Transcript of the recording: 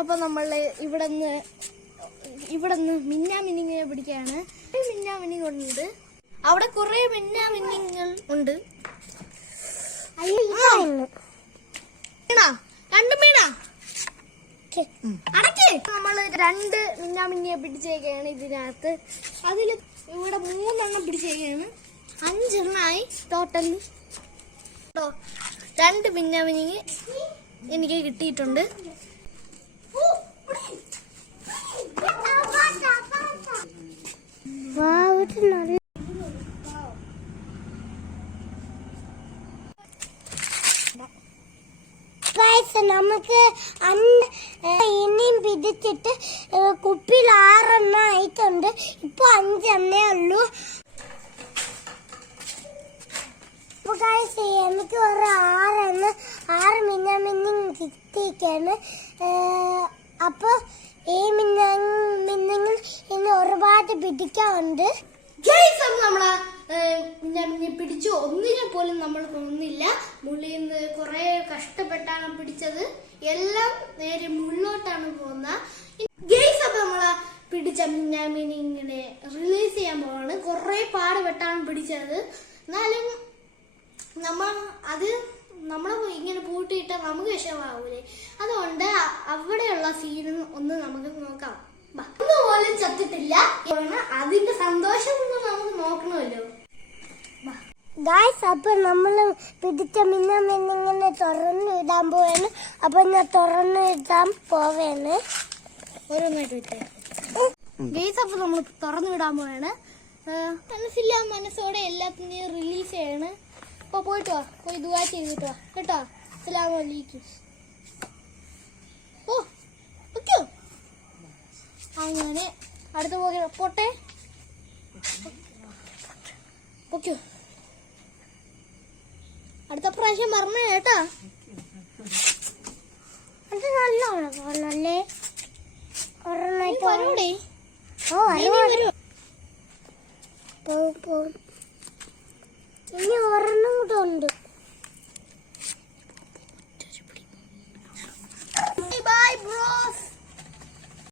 അപ്പൊ നമ്മള് ഇവിടുന്ന് മിന്നാമിന്നിങ്ങിനെ പിടിക്കാണ്. മിന്നാമിന്നിങ് ഉണ്ട്, അവിടെ കുറെ മിന്നാമിന്നിങ്ങൾ ഉണ്ട്. രണ്ടും വീണ അടക്ക്. നമ്മള് 2 മിന്നാമിന്നിയെ പിടിച്ചേക്കാണ് ഇതിനകത്ത്. അതില് ഇവിടെ 3 പിടിച്ചേക്കാണ്. 5 എണ്ണമായി ടോട്ടൽ. 2 മിന്നാമിന്നിങ് എനിക്ക് കിട്ടിയിട്ടുണ്ട്. നമുക്ക് ഇനിയും പിടിച്ചിട്ട് കുപ്പിയിൽ 6 എണ്ണം ആയിട്ടുണ്ട്. ഇപ്പൊ 5 എണ്ണേ ഉള്ളൂ. എനിക്ക് ഒരു 6 മിന്നാമിന്നിങ് കിട്ടിയിരിക്കാണ്. അപ്പൊ ഈ മിന്നാമിന്നിങ് ഇനി ഒരുപാട് പിടിക്കാറുണ്ട്. നമ്മള് മിന്നാമിന്നിയെ പിടിച്ചു. ഒന്നിനെ പോലും നമ്മൾ കൊന്നില്ല. മുള്ളിൽ നിന്ന് കുറെ കഷ്ടപ്പെട്ടാണ് പിടിച്ചത്. എല്ലാം നേരെ മുള്ളോട്ടാണ് പോകുന്നത്. അപ്പൊ നമ്മള് പിടിച്ച മിന്നാമിന്നിങ്ങനെ റിലീസ് ചെയ്യാൻ പോവാണ്. കുറെ പാടുപെട്ടാണ് പിടിച്ചത്. എന്നാലും നമ്മളെ ഇങ്ങനെ പൂട്ടിയിട്ട നമുക്ക് വിഷമാവൂലേ. അതുകൊണ്ട് അവിടെയുള്ള സീനും ഒന്ന് നമുക്ക് നോക്കാം. ഒന്നുപോലും ചത്തിട്ടില്ല. അതിന്റെ സന്തോഷം ഒന്ന് നമുക്ക് നോക്കണമല്ലോ. അപ്പൊ നമ്മള് പിടിച്ച മിന്നാമിന്നിങ്ങനെ തുറന്നു ഇടാൻ പോവാണ്. അപ്പൊ ഞാൻ തുറന്നു ഇടാൻ പോവാണ്. ഓരോന്നായിട്ട് അപ്പൊ നമ്മൾ തുറന്നു വിടാൻ പോവാണ്. മനസ്സോടെ എല്ലാത്തിനെയും റിലീസ് ചെയ്യാണ്. അപ്പൊ പോയിട്ട് വാ, പോയി ദുആ ചെയ്തിട്ട് വാ കേട്ടോ. അസ്സലാമു അലൈക്കും. ഓക്കെ, അങ്ങനെ അടുത്ത പോട്ടെ. ഓക്കെ, അടുത്ത പ്രാവശ്യം പറഞ്ഞേ കേട്ടാ. അത് നല്ലോണം പോലല്ലേ. വരൂടെ? ഇനി ഒരെണ്ണം കൂടെ ഉണ്ട്. Bye bros.